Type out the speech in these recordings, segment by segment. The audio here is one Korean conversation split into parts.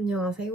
안녕하세요.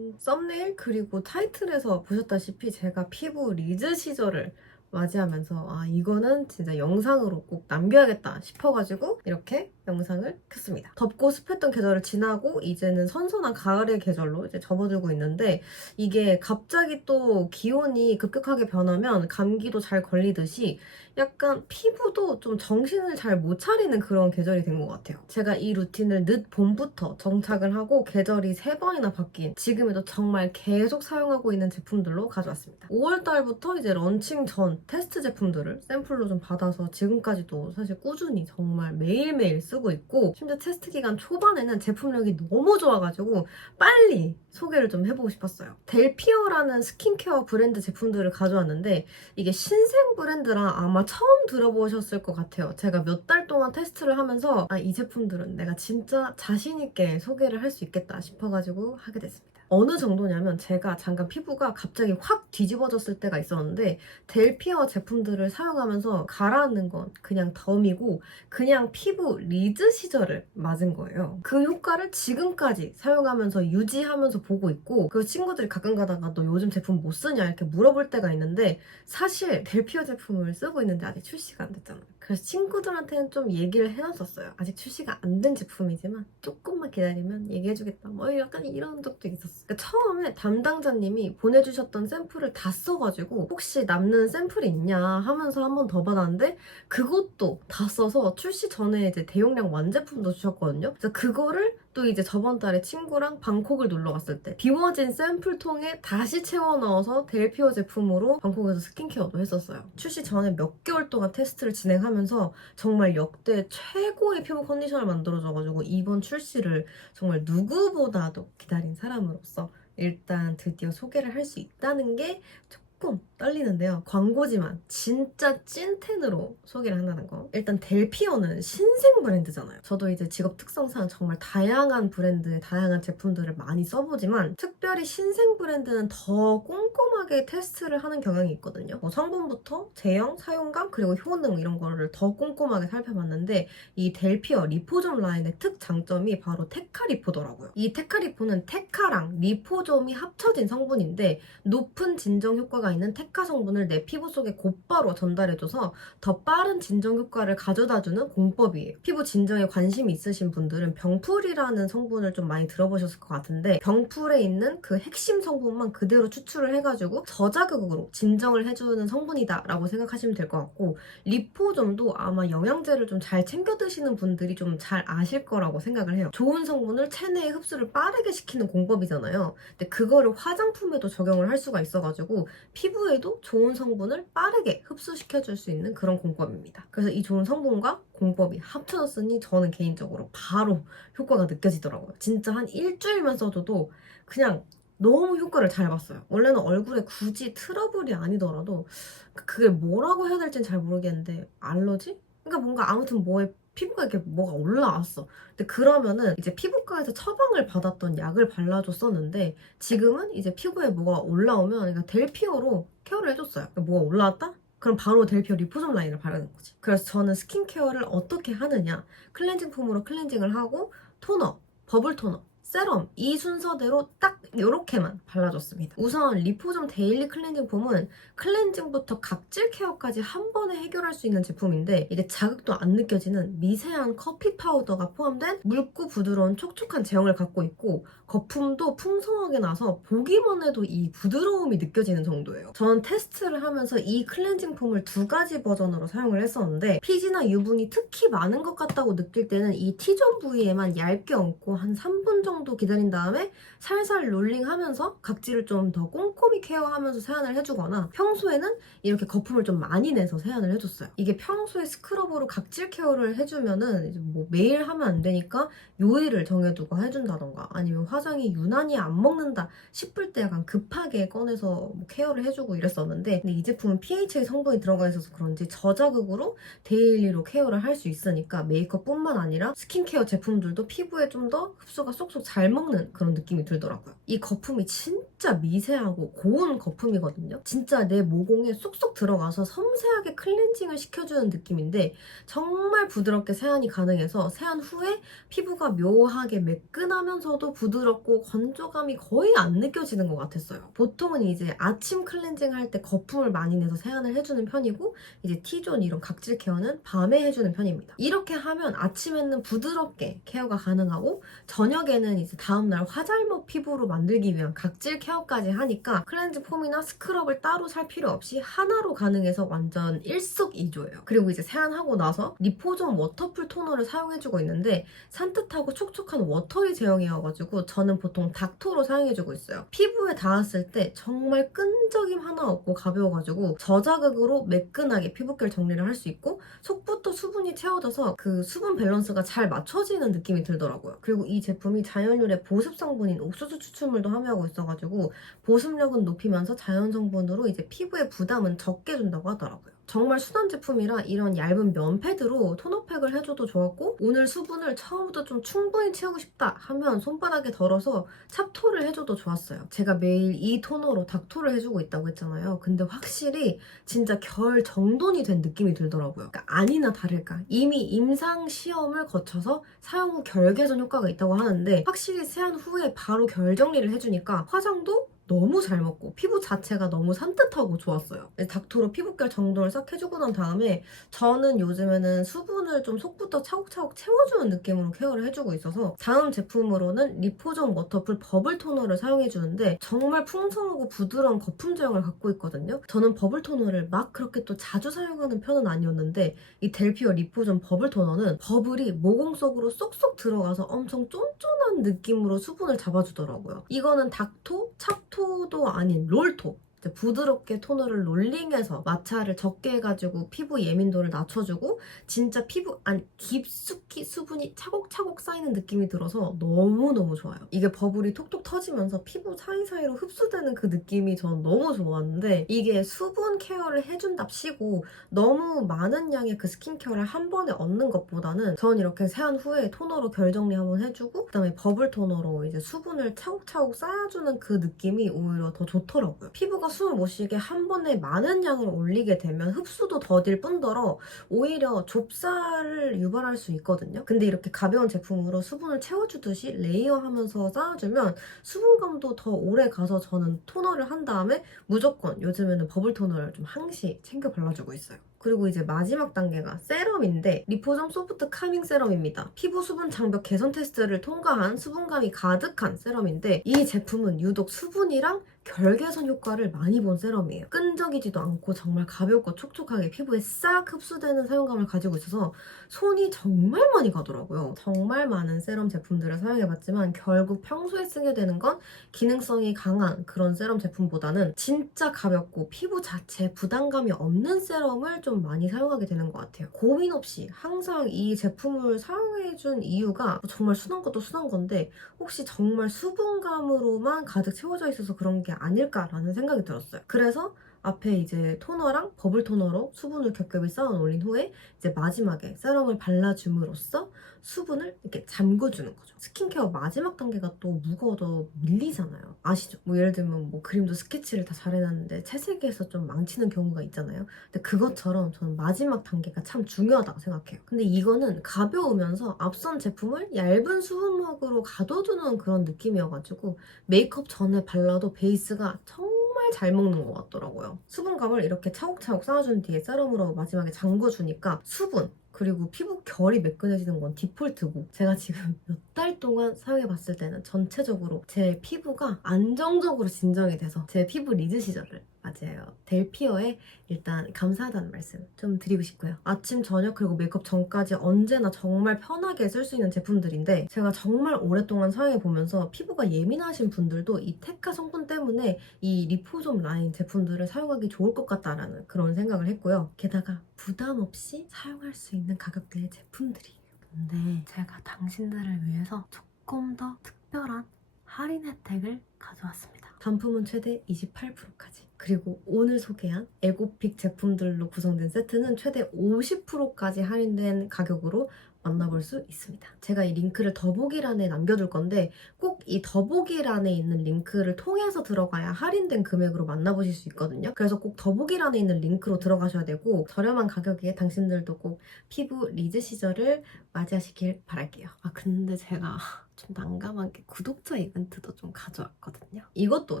썸네일 그리고 타이틀에서 보셨다시피 제가 피부 리즈 시절을 맞이하면서 이거는 진짜 영상으로 꼭 남겨야겠다 싶어가지고 이렇게 영상을 켰습니다. 덥고 습했던 계절을 지나고 이제는 선선한 가을의 계절로 이제 접어들고 있는데 이게 갑자기 또 기온이 급격하게 변하면 감기도 잘 걸리듯이 약간 피부도 좀 정신을 잘 못 차리는 그런 계절이 된 것 같아요. 제가 이 루틴을 늦 봄부터 정착을 하고 계절이 3번이나 바뀐 지금에도 정말 계속 사용하고 있는 제품들로 가져왔습니다. 5월달부터 이제 런칭 전 테스트 제품들을 샘플로 좀 받아서 지금까지도 사실 꾸준히 정말 매일매일 쓰고 있고 심지어 테스트 기간 초반에는 제품력이 너무 좋아가지고 빨리 소개를 좀 해보고 싶었어요. 델피어라는 스킨케어 브랜드 제품들을 가져왔는데 이게 신생 브랜드라 아마 처음 들어보셨을 것 같아요. 제가 몇 달 동안 테스트를 하면서 이 제품들은 내가 진짜 자신있게 소개를 할 수 있겠다 싶어가지고 하게 됐습니다. 어느 정도냐면 제가 잠깐 피부가 갑자기 확 뒤집어졌을 때가 있었는데 델피어 제품들을 사용하면서 가라앉는 건 그냥 덤이고 그냥 피부 리즈 시절을 맞은 거예요. 그 효과를 지금까지 사용하면서 유지하면서 보고 있고 그 친구들이 가끔 가다가 너 요즘 제품 못 쓰냐 이렇게 물어볼 때가 있는데 사실 델피어 제품을 쓰고 있는데 아직 출시가 안 됐잖아요. 그래서 친구들한테는 좀 얘기를 해놨었어요. 아직 출시가 안 된 제품이지만 조금만 기다리면 얘기해주겠다. 뭐 약간 이런 적도 있었어요. 그러니까 처음에 담당자님이 보내주셨던 샘플을 다 써가지고 혹시 남는 샘플이 있냐 하면서 한 번 더 받았는데 그것도 다 써서 출시 전에 이제 대용량 완제품도 주셨거든요. 그래서 그거를 또 이제 저번 달에 친구랑 방콕을 놀러 갔을 때 비워진 샘플통에 다시 채워 넣어서 델피오 제품으로 방콕에서 스킨케어도 했었어요. 출시 전에 몇 개월 동안 테스트를 진행하면서 정말 역대 최고의 피부 컨디션을 만들어줘가지고 이번 출시를 정말 누구보다도 기다린 사람으로서 일단 드디어 소개를 할 수 있다는 게 조금 떨리는데요. 광고지만 진짜 찐텐으로 소개를 한다는 거. 일단 델피오는 신생 브랜드잖아요. 저도 이제 직업 특성상 정말 다양한 브랜드의 다양한 제품들을 많이 써보지만 특별히 신생 브랜드는 더 꼼꼼하게 테스트를 하는 경향이 있거든요. 뭐 성분부터 제형, 사용감, 그리고 효능 이런 거를 더 꼼꼼하게 살펴봤는데 이 델피어 리포점 라인의 특장점이 바로 테카리포더라고요. 이 테카리포는 테카랑 리포점이 합쳐진 성분인데 높은 진정 효과가 있는 테카 성분을 내 피부 속에 곧바로 전달해줘서 더 빠른 진정 효과를 가져다주는 공법이에요. 피부 진정에 관심이 있으신 분들은 병풀이라는 성분을 좀 많이 들어보셨을 것 같은데 병풀에 있는 그 핵심 성분만 그대로 추출을 해가지고 저자극으로 진정을 해주는 성분이다 라고 생각하시면 될 것 같고 리포좀도 아마 영양제를 좀 잘 챙겨 드시는 분들이 좀 잘 아실 거라고 생각을 해요. 좋은 성분을 체내에 흡수를 빠르게 시키는 공법이잖아요. 근데 그거를 화장품에도 적용을 할 수가 있어가지고 피부에도 좋은 성분을 빠르게 흡수시켜줄 수 있는 그런 공법입니다. 그래서 이 좋은 성분과 공법이 합쳐졌으니 저는 개인적으로 바로 효과가 느껴지더라고요. 진짜 한 일주일만 써줘도 그냥 너무 효과를 잘 봤어요. 원래는 얼굴에 굳이 트러블이 아니더라도 그게 뭐라고 해야 될지는 잘 모르겠는데 알러지? 그러니까 뭔가 아무튼 뭐에 피부가 이렇게 뭐가 올라왔어. 근데 그러면은 이제 피부과에서 처방을 받았던 약을 발라줬었는데 지금은 이제 피부에 뭐가 올라오면 그러니까 델피어로 케어를 해줬어요. 그러니까 뭐가 올라왔다? 그럼 바로 델피어 리포점 라인을 바르는 거지. 그래서 저는 스킨케어를 어떻게 하느냐. 클렌징 폼으로 클렌징을 하고 토너, 버블 토너, 세럼 이 순서대로 딱 이렇게만 발라줬습니다. 우선 리포점 데일리 클렌징 폼은 클렌징부터 각질 케어까지 한 번에 해결할 수 있는 제품인데 이게 자극도 안 느껴지는 미세한 커피 파우더가 포함된 묽고 부드러운 촉촉한 제형을 갖고 있고 거품도 풍성하게 나서 보기만 해도 이 부드러움이 느껴지는 정도예요. 저는 테스트를 하면서 이 클렌징 폼을 2가지 버전으로 사용을 했었는데 피지나 유분이 특히 많은 것 같다고 느낄 때는 이 T존 부위에만 얇게 얹고 한 3분 정도 기다린 다음에 살살 롤링하면서 각질을 좀 더 꼼꼼히 케어하면서 세안을 해주거나 평소에는 이렇게 거품을 좀 많이 내서 세안을 해줬어요. 이게 평소에 스크러버로 각질 케어를 해주면은 이제 뭐 매일 하면 안 되니까 요일을 정해두고 해준다던가 아니면 화장이 유난히 안 먹는다 싶을 때 약간 급하게 꺼내서 뭐 케어를 해주고 이랬었는데 근데 이 제품은 PHA 성분이 들어가 있어서 그런지 저자극으로 데일리로 케어를 할 수 있으니까 메이크업뿐만 아니라 스킨케어 제품들도 피부에 좀 더 흡수가 쏙쏙 잘 먹는 그런 느낌이 들더라고요. 이 거품이 진짜 진짜 미세하고 고운 거품이거든요. 진짜 내 모공에 쏙쏙 들어가서 섬세하게 클렌징을 시켜주는 느낌인데 정말 부드럽게 세안이 가능해서 세안 후에 피부가 묘하게 매끈하면서도 부드럽고 건조감이 거의 안 느껴지는 것 같았어요. 보통은 이제 아침 클렌징 할 때 거품을 많이 내서 세안을 해주는 편이고 이제 T존 이런 각질 케어는 밤에 해주는 편입니다. 이렇게 하면 아침에는 부드럽게 케어가 가능하고 저녁에는 이제 다음날 화잘먹 피부로 만들기 위한 각질 케어까지 하니까 클렌즈 폼이나 스크럽을 따로 살 필요 없이 하나로 가능해서 완전 일석이조예요. 그리고 이제 세안하고 나서 리포존 워터풀 토너를 사용해주고 있는데 산뜻하고 촉촉한 워터리 제형이어가지고 저는 보통 닥토로 사용해주고 있어요. 피부에 닿았을 때 정말 끈적임 하나 없고 가벼워가지고 저자극으로 매끈하게 피부결 정리를 할 수 있고 속부터 수분이 채워져서 그 수분 밸런스가 잘 맞춰지는 느낌이 들더라고요. 그리고 이 제품이 자연유래 보습 성분인 옥수수 추출물도 함유하고 있어가지고 보습력은 높이면서 자연 성분으로 이제 피부에 부담은 적게 준다고 하더라고요. 정말 순한 제품이라 이런 얇은 면 패드로 토너팩을 해줘도 좋았고 오늘 수분을 처음부터 좀 충분히 채우고 싶다 하면 손바닥에 덜어서 찹토를 해줘도 좋았어요. 제가 매일 이 토너로 닥토를 해주고 있다고 했잖아요. 근데 확실히 진짜 결 정돈이 된 느낌이 들더라고요. 그러니까 아니나 다를까 이미 임상 시험을 거쳐서 사용 후 결 개선 효과가 있다고 하는데 확실히 세안 후에 바로 결 정리를 해주니까 화장도 너무 잘 먹고 피부 자체가 너무 산뜻하고 좋았어요. 닥토로 피부결 정돈을 싹 해주고 난 다음에 저는 요즘에는 수분을 좀 속부터 차곡차곡 채워주는 느낌으로 케어를 해주고 있어서 다음 제품으로는 리포존 워터풀 버블 토너를 사용해주는데 정말 풍성하고 부드러운 거품 제형을 갖고 있거든요. 저는 버블 토너를 막 그렇게 또 자주 사용하는 편은 아니었는데 이 델피어 리포존 버블 토너는 버블이 모공 속으로 쏙쏙 들어가서 엄청 쫀쫀한 느낌으로 수분을 잡아주더라고요. 이거는 닥토, 찹토 토도 아닌 롤토 부드럽게 토너를 롤링해서 마찰을 적게 해가지고 피부 예민도를 낮춰주고 진짜 피부 안 깊숙이 수분이 차곡차곡 쌓이는 느낌이 들어서 너무너무 좋아요. 이게 버블이 톡톡 터지면서 피부 사이사이로 흡수되는 그 느낌이 전 너무 좋았는데 이게 수분 케어를 해준답시고 너무 많은 양의 그 스킨케어를 한 번에 얻는 것보다는 전 이렇게 세안 후에 토너로 결 정리 한번 해주고 그다음에 버블 토너로 이제 수분을 차곡차곡 쌓아주는 그 느낌이 오히려 더 좋더라고요. 피부가 숨을 못 쉬게 한 번에 많은 양을 올리게 되면 흡수도 더딜 뿐더러 오히려 좁쌀을 유발할 수 있거든요. 근데 이렇게 가벼운 제품으로 수분을 채워주듯이 레이어하면서 쌓아주면 수분감도 더 오래 가서 저는 토너를 한 다음에 무조건 요즘에는 버블 토너를 좀 항시 챙겨 발라주고 있어요. 그리고 이제 마지막 단계가 세럼인데 리포점 소프트 카밍 세럼입니다. 피부 수분 장벽 개선 테스트를 통과한 수분감이 가득한 세럼인데 이 제품은 유독 수분이랑 결 개선 효과를 많이 본 세럼이에요. 끈적이지도 않고 정말 가볍고 촉촉하게 피부에 싹 흡수되는 사용감을 가지고 있어서 손이 정말 많이 가더라고요. 정말 많은 세럼 제품들을 사용해봤지만 결국 평소에 쓰게 되는 건 기능성이 강한 그런 세럼 제품보다는 진짜 가볍고 피부 자체에 부담감이 없는 세럼을 좀 많이 사용하게 되는 것 같아요. 고민 없이 항상 이 제품을 사용해준 이유가 정말 순한 것도 순한 건데 혹시 정말 수분감으로만 가득 채워져 있어서 그런 게 아닐까라는 생각이 들었어요. 그래서 앞에 이제 토너랑 버블 토너로 수분을 겹겹이 쌓아 올린 후에 이제 마지막에 세럼을 발라줌으로써 수분을 이렇게 잠궈주는 거죠. 스킨케어 마지막 단계가 또 무거워도 밀리잖아요. 아시죠? 뭐 예를 들면 뭐 그림도 스케치를 다 잘 해놨는데 채색에서 좀 망치는 경우가 있잖아요. 근데 그것처럼 저는 마지막 단계가 참 중요하다고 생각해요. 근데 이거는 가벼우면서 앞선 제품을 얇은 수분막으로 가둬두는 그런 느낌이어가지고 메이크업 전에 발라도 베이스가 정말 잘 먹는 것 같더라고요. 수분감을 이렇게 차곡차곡 쌓아준 뒤에 세럼으로 마지막에 잠궈주니까 수분 그리고 피부 결이 매끈해지는 건 디폴트고 제가 지금 몇 달 동안 사용해봤을 때는 전체적으로 제 피부가 안정적으로 진정이 돼서 제 피부 리즈 시절을 맞아요. 델피어에 일단 감사하다는 말씀 좀 드리고 싶고요. 아침, 저녁 그리고 메이크업 전까지 언제나 정말 편하게 쓸 수 있는 제품들인데 제가 정말 오랫동안 사용해보면서 피부가 예민하신 분들도 이 테카 성분 때문에 이 리포솜 라인 제품들을 사용하기 좋을 것 같다라는 그런 생각을 했고요. 게다가 부담 없이 사용할 수 있는 가격대의 제품들이에요. 근데 제가 당신들을 위해서 조금 더 특별한 할인 혜택을 가져왔습니다. 단품은 최대 28%까지. 그리고 오늘 소개한 에고픽 제품들로 구성된 세트는 최대 50%까지 할인된 가격으로 만나볼 수 있습니다. 제가 이 링크를 더보기란에 남겨둘 건데 꼭 이 더보기란에 있는 링크를 통해서 들어가야 할인된 금액으로 만나보실 수 있거든요. 그래서 꼭 더보기란에 있는 링크로 들어가셔야 되고 저렴한 가격에 당신들도 꼭 피부 리즈 시절을 맞이하시길 바랄게요. 아 근데 제가 좀 난감한 게 구독자 이벤트도 좀 가져왔거든요. 이것도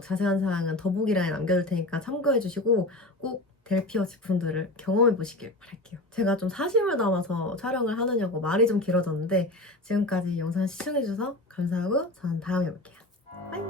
자세한 사항은 더보기란에 남겨둘 테니까 참고해주시고 꼭 델피어 제품들을 경험해보시길 바랄게요. 제가 좀 사심을 담아서 촬영을 하느냐고 말이 좀 길어졌는데 지금까지 영상 시청해주셔서 감사하고 저는 다음에 볼게요. 빠이!